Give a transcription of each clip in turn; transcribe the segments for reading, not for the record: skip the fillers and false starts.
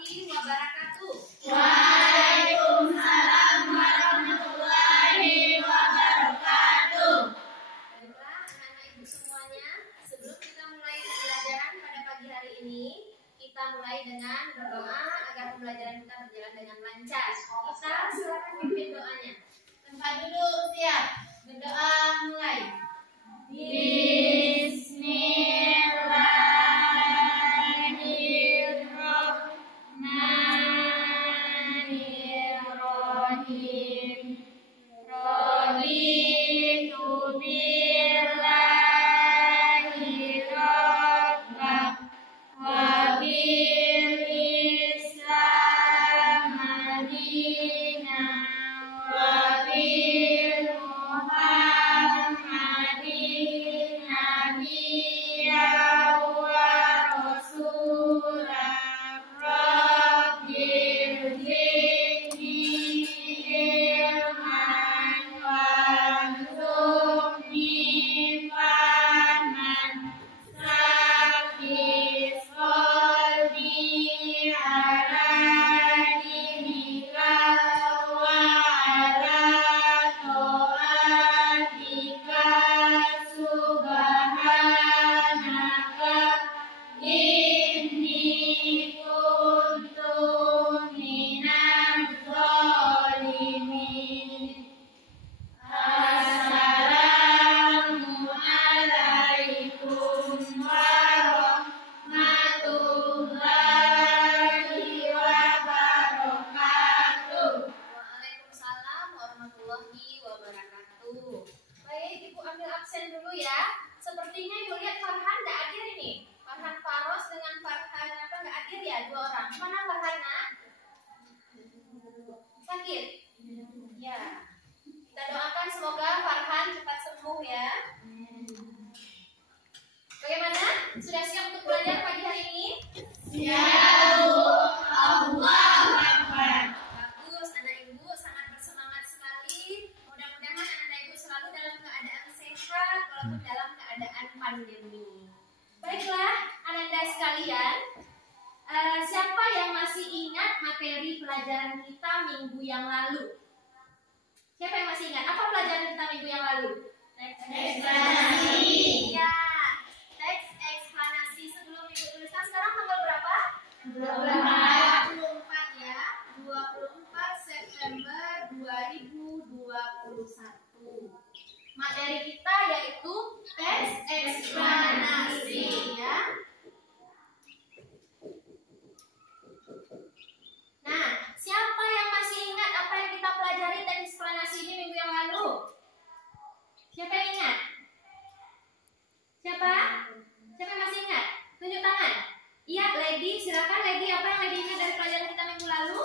warahmatullahi wabarakatuh. Waalaikumsalam warahmatullahi wabarakatuh. Baiklah anak-anak ibu semuanya, sebelum kita mulai pembelajaran pada pagi hari ini, kita mulai dengan berdoa agar pembelajaran kita berjalan dengan lancar. Kita silakan pimpin doanya. Tempat duduk siap. Berdoa mulai. Bismillahirrahmanirrahim. Raditu billahi rabbah wa bil Islam madinah wa bil Muhammadin nabiyya wa rasulah. Rabbil zidni ilman warzuqni fahman sakis qalbi ala dinika wa ala ta'atika subhanaka inni kuntu minadz zalimin. Assalamualaikum warahmatullahi wabarakatuh. Waalaikumsalam warahmatullahi wabarakatuh. Baik, Ibu ambil absen dulu ya. Sepertinya Ibu lihat Farhan nggak hadir ini. Farhan Faros dengan Farhan apa nggak hadir ya, dua orang. Mana Farhana? Sakit? Ya. Kita doakan semoga Farhan cepat sembuh ya. Bagaimana? Sudah siap untuk belajar pagi hari ini? Siap, Bu. Allahu Akbar. Bagus, anak ibu sangat bersemangat sekali. Mudah-mudahan anak ibu selalu dalam keadaan sehat walaupun dalam keadaan pandemi. Baiklah, anak-anak sekalian, siapa yang masih ingat materi pelajaran kita minggu yang lalu? Siapa yang masih ingat? Apa pelajaran kita minggu yang lalu? Eksplanasi. Iya, teks eksplanasi. Sebelum ibu tuliskan sekarang tanggal berapa? 24 ya, 24 September 2021. Materi kita yaitu teks eksplanasi ya. Nah, siapa yang masih ingat apa yang kita pelajari teks eksplanasi ini minggu yang lalu? Siapa yang ingat? Siapa? Siapa yang masih ingat? Tunjuk tangan. Iya, Lady, silakan Lady. Apa yang Lady ingat dari pelajaran kita minggu lalu?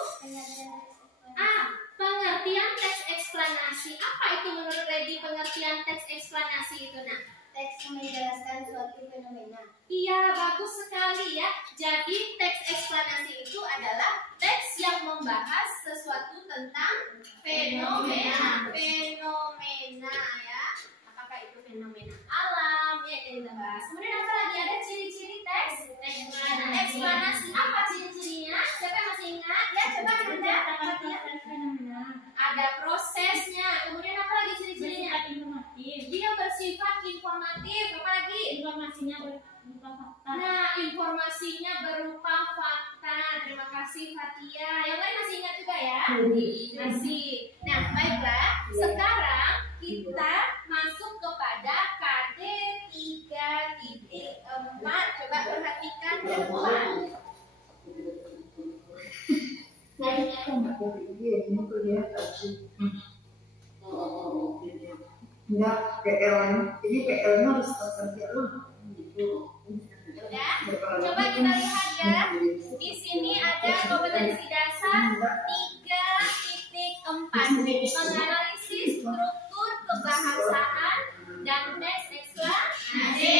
Pengertian teks eksplanasi. Apa itu menurut Lady pengertian teks eksplanasi itu, Nak? Teks menjelaskan suatu fenomena. Iya, bagus sekali ya. Jadi teks eksplanasi itu adalah teks yang membahas sesuatu tentang fenomena. Fenomena ya. Apakah itu fenomena alam? Ya, kita bahas. Kemudian apa lagi? Ada ciri-ciri teks eksplanasi. Apa ciri-cirinya? Siapa yang masih ingat? Ya, coba ada. Ada prosesnya. Kemudian apa lagi ciri-cirinya? Dia bersifat informatif. Apa lagi? Informasinya berupa fakta. Nah, informasinya berupa fakta. Terima kasih Fatia. Yang lain masih ingat juga ya? Masih. Nah, baiklah. Sekarang kita masuk kepada KD 3.4. Coba perhatikan ke depan. Enggak, PL-nya. Jadi PL-nya harus tersedia loh. Gitu. Ya, coba kita lihat ya. Di sini ada kompetensi dasar 3.4. Menganalisis struktur kebahasaan dan teks eksplanasi.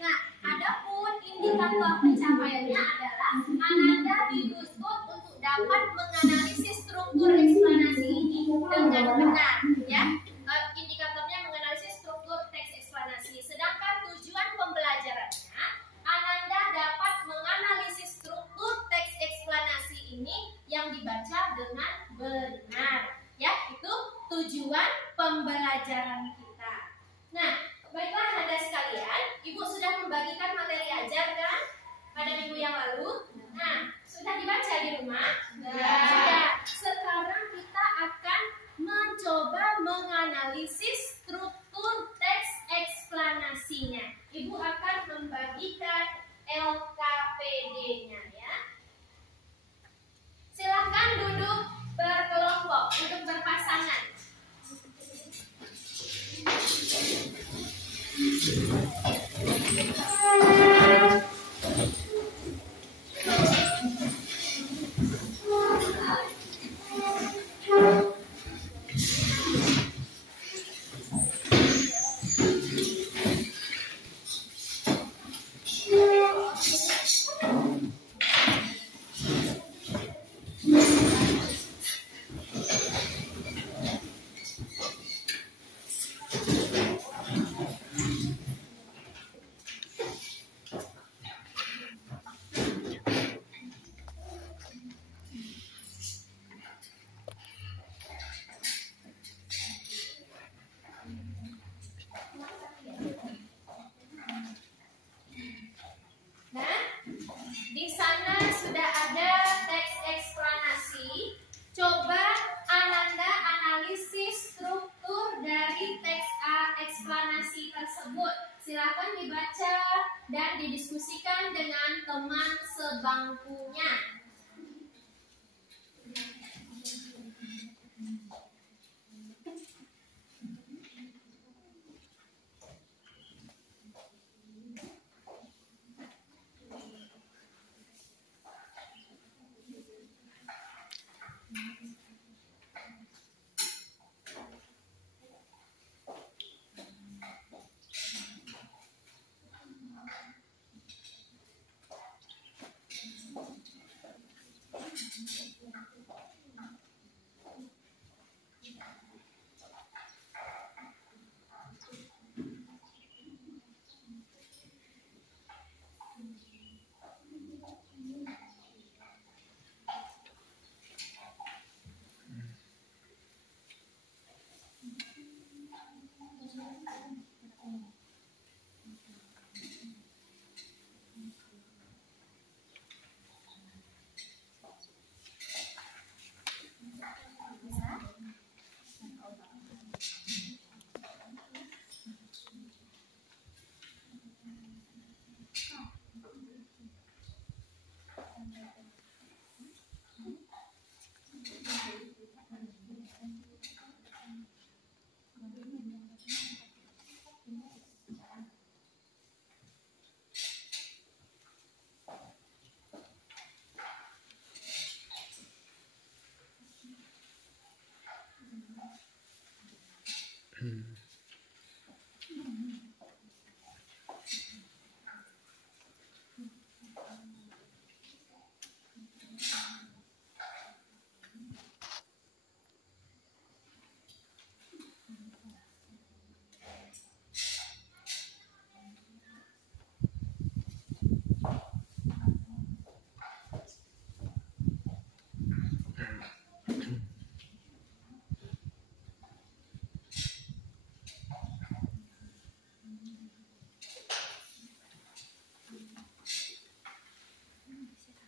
Nah, adapun indikator pencapaiannya adalah Ananda dituntut untuk dapat menganalisis struktur eksplanasi ini dengan benar, ya. Indikatornya menganalisis struktur teks eksplanasi. Sedangkan tujuan pembelajarannya, Ananda dapat menganalisis struktur teks yang lalu? Nah, sudah dibaca di rumah? Sudah. Sekarang kita akan mencoba menganalisis struktur teks eksplanasinya. Ibu akan membagikan LKPD-nya ya. Silakan duduk berkelompok, duduk berpasangan. Nah, di sana sudah ada teks eksplanasi. Coba Ananda analisis struktur dari teks eksplanasi tersebut. Silakan dibaca dan didiskusikan dengan teman sebangkunya.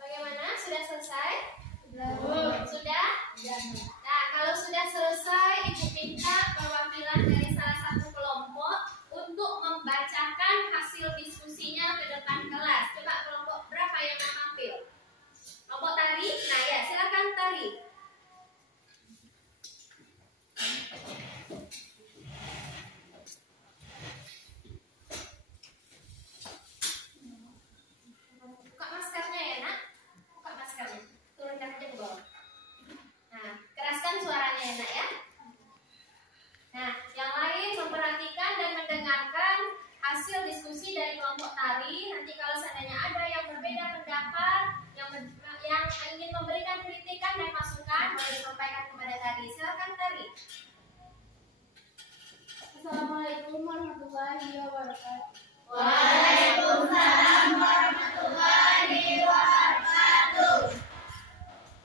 Bagaimana? Sudah selesai? Sudah? Nah, kalau sudah selesai, Ibu minta perwakilan dari salah satu kelompok untuk membacakan hasil diskusinya ke depan kelas. Coba kelompok berapa yang mau tampil? Kelompok tari? Nah ya, silakan tari. Buka maskernya ya nak. Buka maskernya. Turunkan aja ke bawah. Nah, keraskan suaranya ya nak ya. Nah, yang lain memperhatikan dan mendengarkan hasil diskusi dari kelompok tari. Nanti kalau seandainya ada yang berbeda pendapat, yang ingin memberikan kritikan dan masukan, boleh disampaikan kepada tari. Silakan tari. Assalamualaikum warahmatullahi wabarakatuh. Waalaikumsalam warahmatullahi wabarakatuh.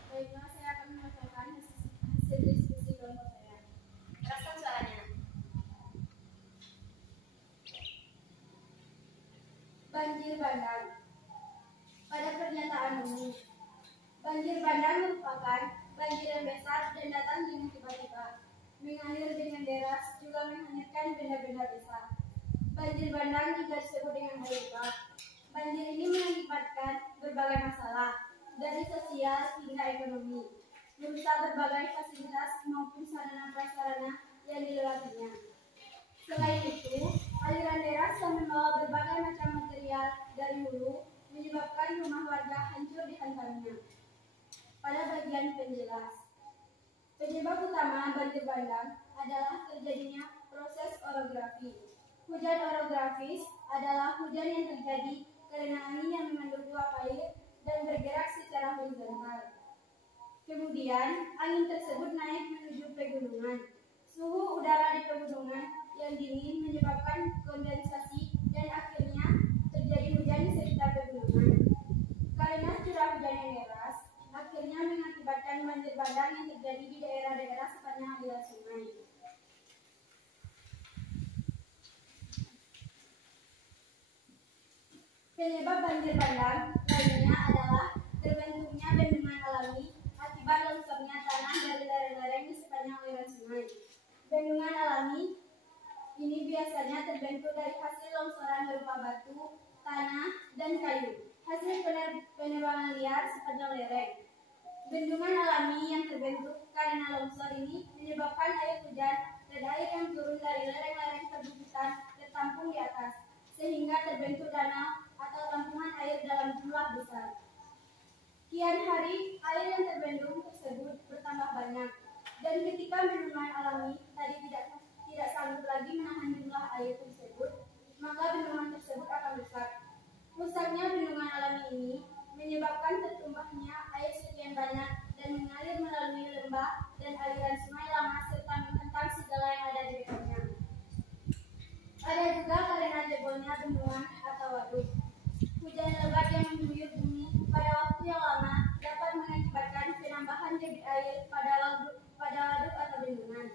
Baiklah, saya akan membacakan hasil diskusi kelompok saya. Keraskan suaranya. Banjir bandang. Pada pernyataan umum, banjir bandang merupakan banjir yang besar dan datang dengan tiba-tiba, mengalir dengan deras, juga menghanyutkan benda-benda besar. Banjir bandang juga disebut dengan air bak. Banjir ini mengakibatkan berbagai masalah, dari sosial hingga ekonomi, merusak berbagai fasilitas maupun sarana prasarana yang dilewatinya. Selain itu, aliran deras yang membawa berbagai macam material dari hulu menyebabkan rumah warga hancur dihantamnya. Pada bagian penjelas, penyebab utama banjir bandang adalah terjadinya proses orografi. Hujan orografis adalah hujan yang terjadi karena angin yang mengandung uap air dan bergerak secara horizontal. Kemudian, angin tersebut naik menuju pegunungan. Suhu udara di pegunungan yang dingin menyebabkan kondensasi dan akhirnya terjadi hujan di sekitar pegunungan. Karena curah hujan yang deras, akhirnya mengakibatkan banjir bandang yang terjadi di daerah-daerah sepanjang aliran sungai. Penyebab banjir bandang lainnya adalah terbentuknya bendungan alami akibat longsornya tanah dari lereng-lereng di sepanjang aliran sungai. Bendungan alami ini biasanya terbentuk dari hasil longsoran berupa batu, tanah, dan kayu, hasil penebangan liar sepanjang lereng. Bendungan alami yang terbentuk karena longsor ini menyebabkan air hujan dan air yang turun dari lereng-lereng perbukitan tertampung di atas, sehingga terbentuk danau atau tampungan air dalam jumlah besar. Kian hari, air yang terbendung tersebut bertambah banyak, dan ketika bendungan alami tadi tidak sanggup lagi menahan jumlah air tersebut, maka bendungan tersebut akan rusak. Rusaknya bendungan alami ini menyebabkan tertumpahnya air sekian banyak dan mengalir melalui lembah dan aliran sungai lama serta menghantam segala yang ada di dekatnya. Ada juga karena jebolnya bendungan atau waduk. Hujan lebat yang mengguyur bumi pada waktu yang lama dapat mengakibatkan penambahan debit air pada waduk atau bendungan.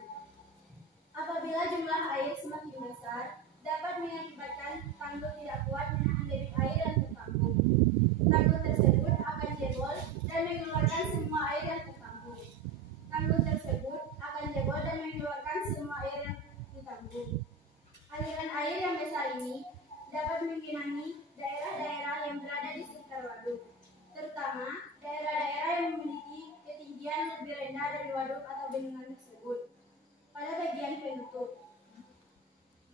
Apabila jumlah air semakin besar, dapat mengakibatkan tanggul tidak kuat menahan debit air yang tertampung. Tanggul tersebut akan jebol dan mengeluarkan semua air yang tertampung. Tanggul tersebut akan jebol dan mengeluarkan semua air yang ditampung. Aliran air yang besar ini dapat menggenangi daerah-daerah yang berada di sekitar waduk, terutama daerah-daerah yang memiliki ketinggian lebih rendah dari waduk atau bendungan tersebut. Pada bagian penutup,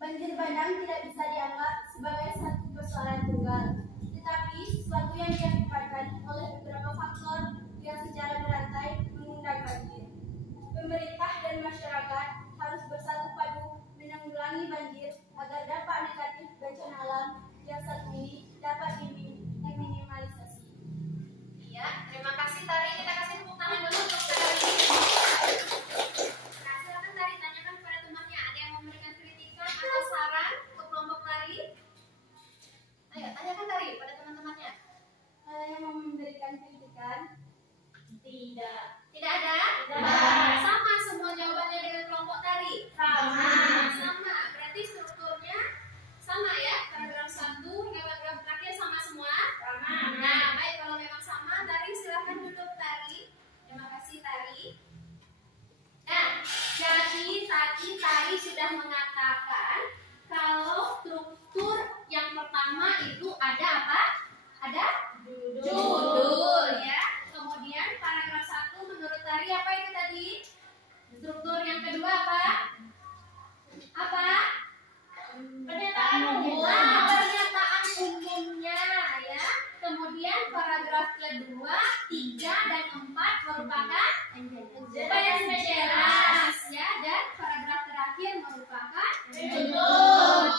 banjir bandang tidak bisa dianggap sebagai satu persoalan tunggal, tetapi sesuatu yang diakibatkan oleh beberapa faktor yang secara berantai mengundang banjir. Pemerintah dan masyarakat harus bersatu padu menanggulangi banjir agar dampak negatif bencana alam yang satu ini dapat diminimalisasi. Iya, terima kasih Tari. Kita kasih tepuk tangan dulu untuk Tari. Nah, silakan Tari tanyakan kepada temannya. Ada yang memberikan kritikan atau saran untuk kelompok Tari? Ayo, tanyakan Tari pada teman-temannya. Ada yang mau memberikan kritikan? Tidak. Tidak ada? Tidak. Sama semua jawabannya dengan kelompok Tari? Sama. Sama. Berarti strukturnya sama ya? Paragraf 1 hingga paragraf terakhir sama semua? Sama. Nah, baik, kalau memang sama, Tari silahkan duduk Tari. Terima kasih Tari. Nah, jadi tadi Tari sudah mengatakan kalau struktur yang pertama itu ada apa? Ada? Judul ya. Kemudian paragraf 1 menurut Tari apa itu tadi? Struktur yang kedua apa? Apa? Pernyataan umum. Pernyataan umumnya ya. Kemudian paragraf kedua, 3 dan 4 merupakan penjelas ya, dan paragraf terakhir merupakan penutup.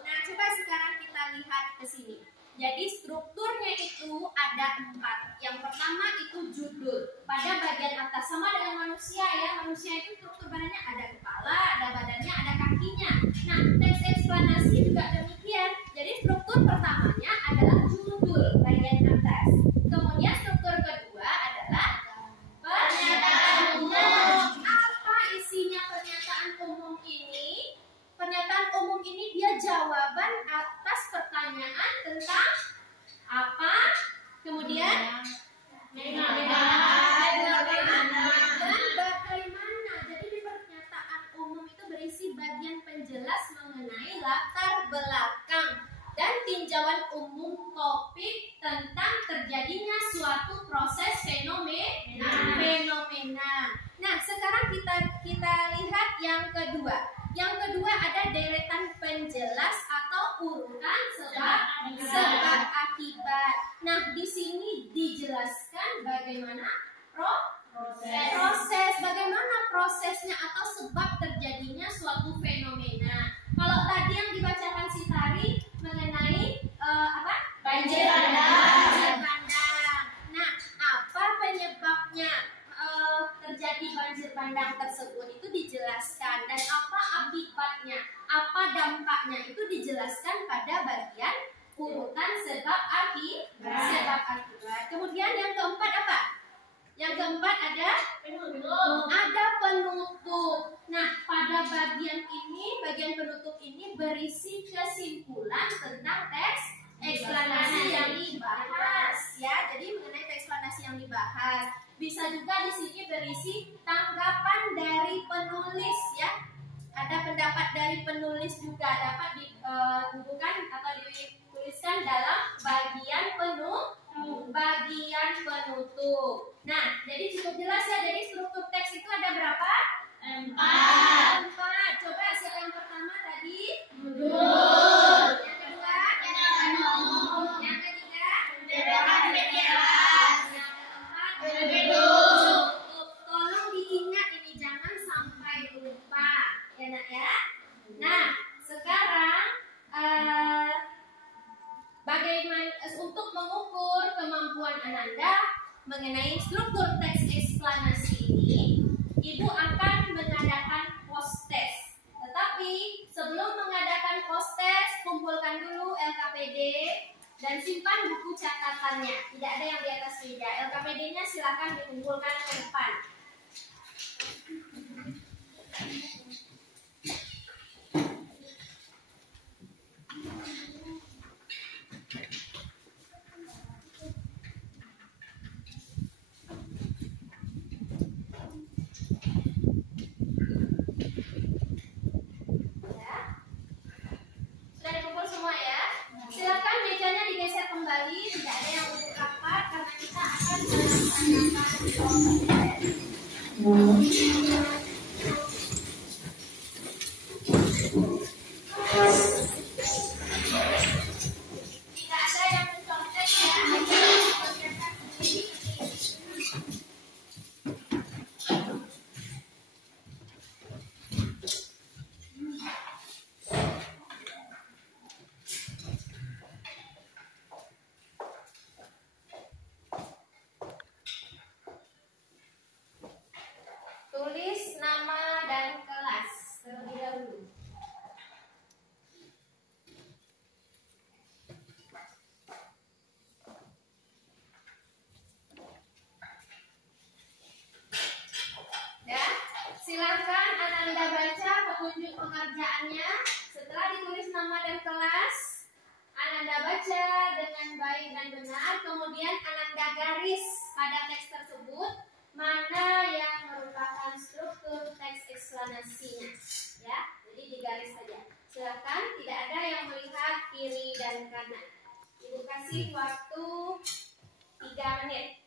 Nah, coba sekarang kita lihat ke sini. Jadi strukturnya itu ada 4. Yang pertama itu judul. Pada bagian atas sama dengan manusia ya. Manusia itu struktur badannya ada kepala, ada badannya, ada kakinya. Nah, teks eksplanasi juga demikian. Jadi struktur pertamanya adalah judul bagian atas. Kemudian struktur kedua adalah pernyataan umum. Apa isinya pernyataan umum ini? Pernyataan umum ini dia jawaban atas pertanyaan tentang apa? Kemudian fenomena. dan bagaimana. Jadi di pernyataan umum itu berisi bagian penjelas mengenai latar belakang dan tinjauan umum topik tentang terjadinya suatu proses fenomena. Nah, sekarang kita lihat yang kedua. Yang kedua ada deretan penjelas atau urutan sebab akibat. Nah, di sini dijelaskan bagaimana proses, bagaimana prosesnya atau sebab terjadinya suatu fenomena. Kalau tadi yang dibacakan si Tari mengenai Banjir bandang. Nah, apa penyebabnya terjadi banjir bandang tersebut itu dijelaskan, dan apa akibatnya, apa dampaknya itu dijelaskan pada bagian urutan sebab akibat. Kemudian yang keempat apa? Yang keempat ada penutup. Nah, pada bagian penutup ini berisi kesimpulan tentang teks eksplanasi yang dibahas, ya. Jadi mengenai teks eksplanasi yang dibahas. Bisa juga di sini berisi tanggapan dari penulis, ya. Ada pendapat dari penulis juga dapat ditentukan atau dituliskan dalam bagian penutup. Nah, jadi cukup jelas ya. Jadi struktur teks itu ada berapa? 4. Coba yang pertama tadi Mundur. Yang kedua Yang ketiga Deretan penjelas. Yang keempat Penutup. Tolong diingat ini, jangan sampai lupa, ya nak ya. Nah, sekarang bagaimana untuk mengukur kemampuan Ananda mengenai struktur teks eksplanasi ini, Ibu akan mengadakan post test. Tetapi sebelum mengadakan post test, kumpulkan dulu LKPD dan simpan buku catatannya. Tidak ada yang di atas meja. LKPD-nya silakan dikumpulkan ke depan. Sudah dikumpul semua ya? Silakan mejanya digeser kembali. Tidak ada yang duduk rapat karena kita akan melaksanakan tidak ada yang mencontek ya. Tulis nama dan kelas terlebih dahulu. Ya, silakan Ananda baca petunjuk pengerjaannya. Setelah ditulis nama dan kelas, Ananda baca dengan baik dan benar. Kemudian Ananda garis pada teks tersebut mana yang merupakan struktur teks eksplanasinya, ya. Jadi digaris saja. Silakan, tidak ada yang melihat kiri dan kanan. Ibu kasih waktu 3 menit.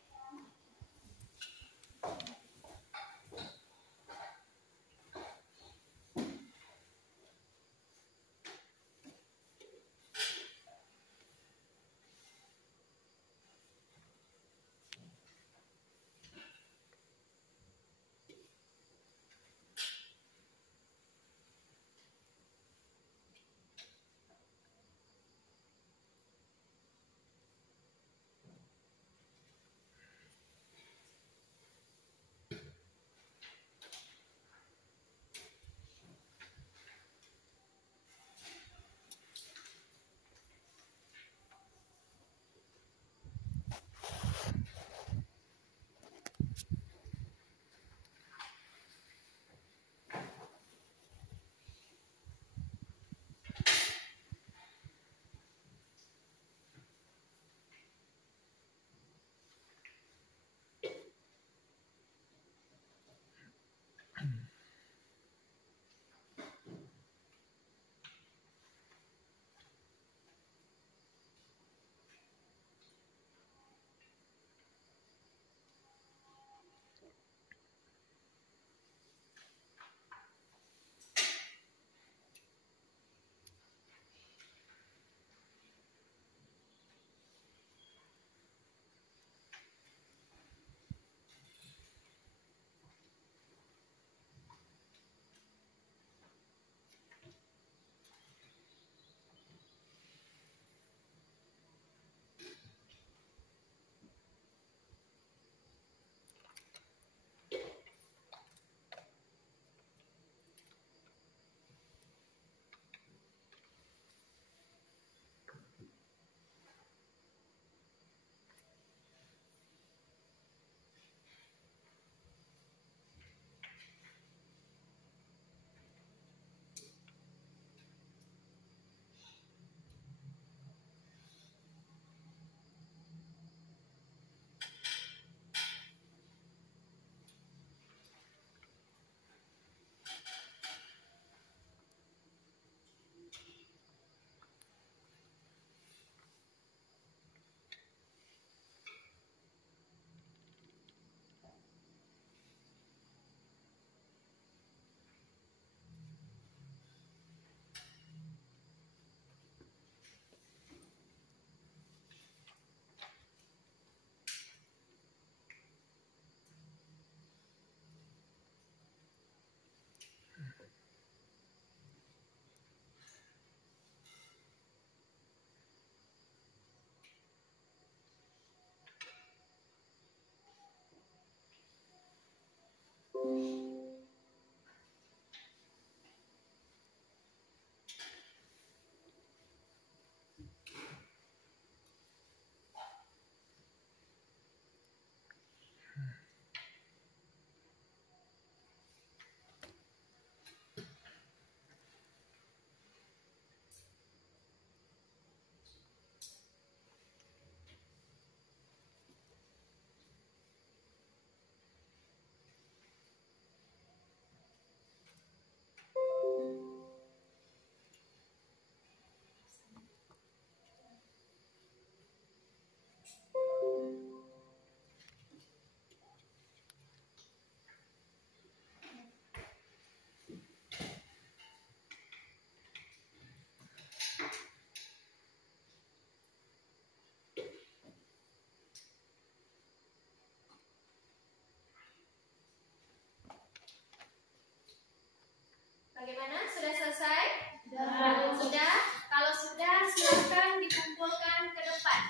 Bagaimana? Sudah selesai? Sudah? Kalau sudah, silakan dikumpulkan ke depan.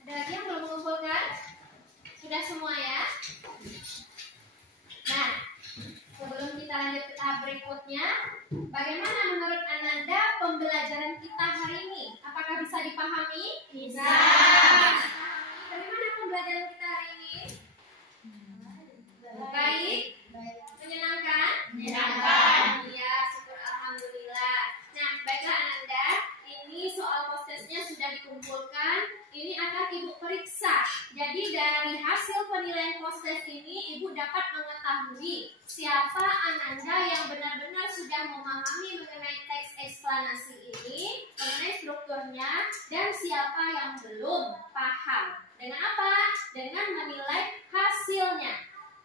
Ada lagi yang belum mengumpulkan? Sudah semua ya? Nah, sebelum kita lanjut ke tahap berikutnya, bagaimana menurut Ananda pembelajaran kita hari ini? Apakah bisa dipahami? Bisa. Bagaimana pembelajaran kita hari ini? Baik? Menyenangkan? Menyenangkan. Iya, syukur alhamdulillah. Nah, baiklah Ananda, ini soal postesnya sudah dikumpulkan. Ini akan Ibu periksa. Jadi dari hasil penilaian postes ini, Ibu dapat mengetahui siapa Ananda yang benar-benar sudah memahami mengenai teks eksplanasi ini, mengenai strukturnya, dan siapa yang belum paham. Dengan apa? Dengan menilai hasilnya.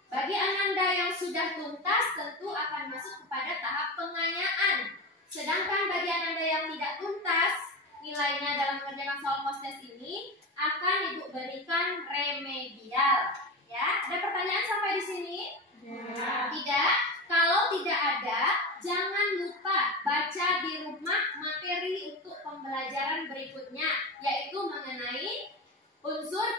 Bagi Ananda yang sudah tuntas, tentu akan masuk kepada tahap pengayaan. Sedangkan bagi Ananda yang tidak tuntas, nilainya dalam mengerjakan soal postes ini akan Ibu berikan remedial. Ya, ada pertanyaan sampai di sini? Ya. Tidak? Kalau tidak ada, jangan lupa baca di rumah materi untuk pembelajaran berikutnya, yaitu mengenai unsur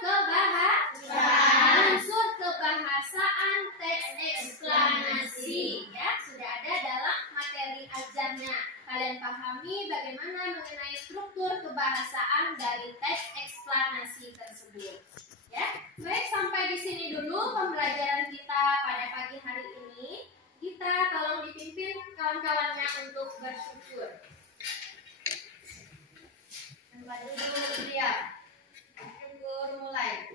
kebahasaan teks eksplanasi. Ya, sudah ada dalam materi ajarnya. Kalian pahami bagaimana mengenai struktur kebahasaan dari teks eksplanasi tersebut. Ya, baik, sampai di sini dulu pembelajaran kita pada pagi hari ini. Kita tolong dipimpin kawan-kawannya untuk bersyukur. Tempat duduk siap. Syukur mulai.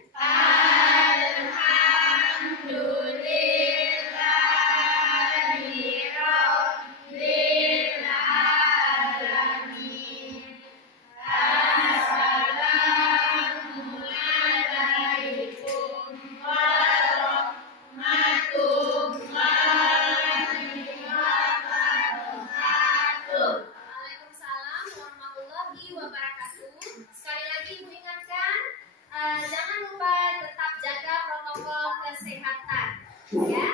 Jangan lupa tetap jaga protokol kesehatan, ya.